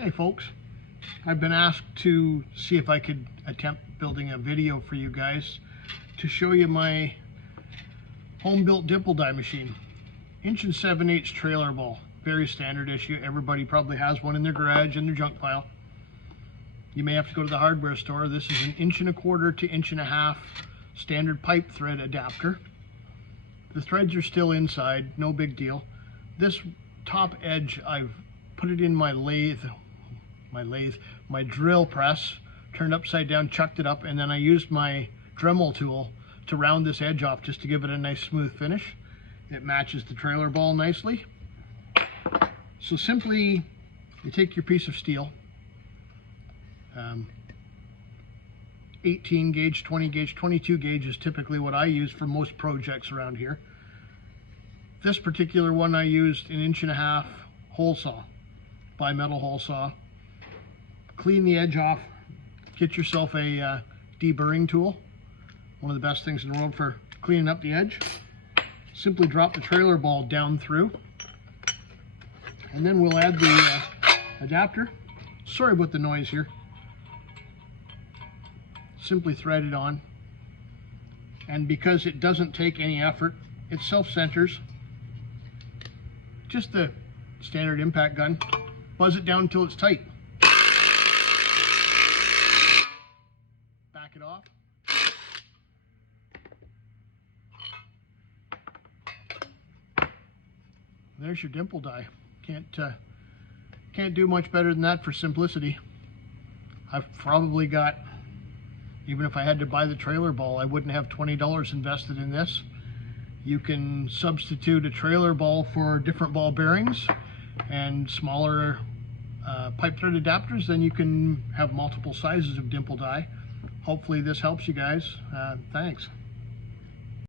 Hey folks, I've been asked to see if I could attempt building a video for you guys to show you my home-built dimple die machine. 1 7/8" trailer ball, very standard issue. Everybody probably has one in their garage in their junk pile. You may have to go to the hardware store. This is an 1¼ to 1½ standard pipe thread adapter. The threads are still inside, no big deal. This top edge, I've put it in my drill press, turned upside down, chucked it up, and then I used my Dremel tool to round this edge off just to give it a nice smooth finish. It matches the trailer ball nicely. So simply, you take your piece of steel, 18 gauge, 20 gauge, 22 gauge is typically what I use for most projects around here. This particular one I used an 1½ hole saw, bimetal hole saw. Clean the edge off, get yourself a deburring tool, one of the best things in the world for cleaning up the edge. Simply drop the trailer ball down through, and then we'll add the adapter. Sorry about the noise here. Simply thread it on, and because it doesn't take any effort, it self-centers. Just the standard impact gun. Buzz it down until it's tight. Back it off. There's your dimple die. Can't do much better than that for simplicity. I've probably got, even if I had to buy the trailer ball, I wouldn't have $20 invested in this. You can substitute a trailer ball for different ball bearings and smaller pipe thread adapters. Then you can have multiple sizes of dimple die. Hopefully this helps you guys. Thanks.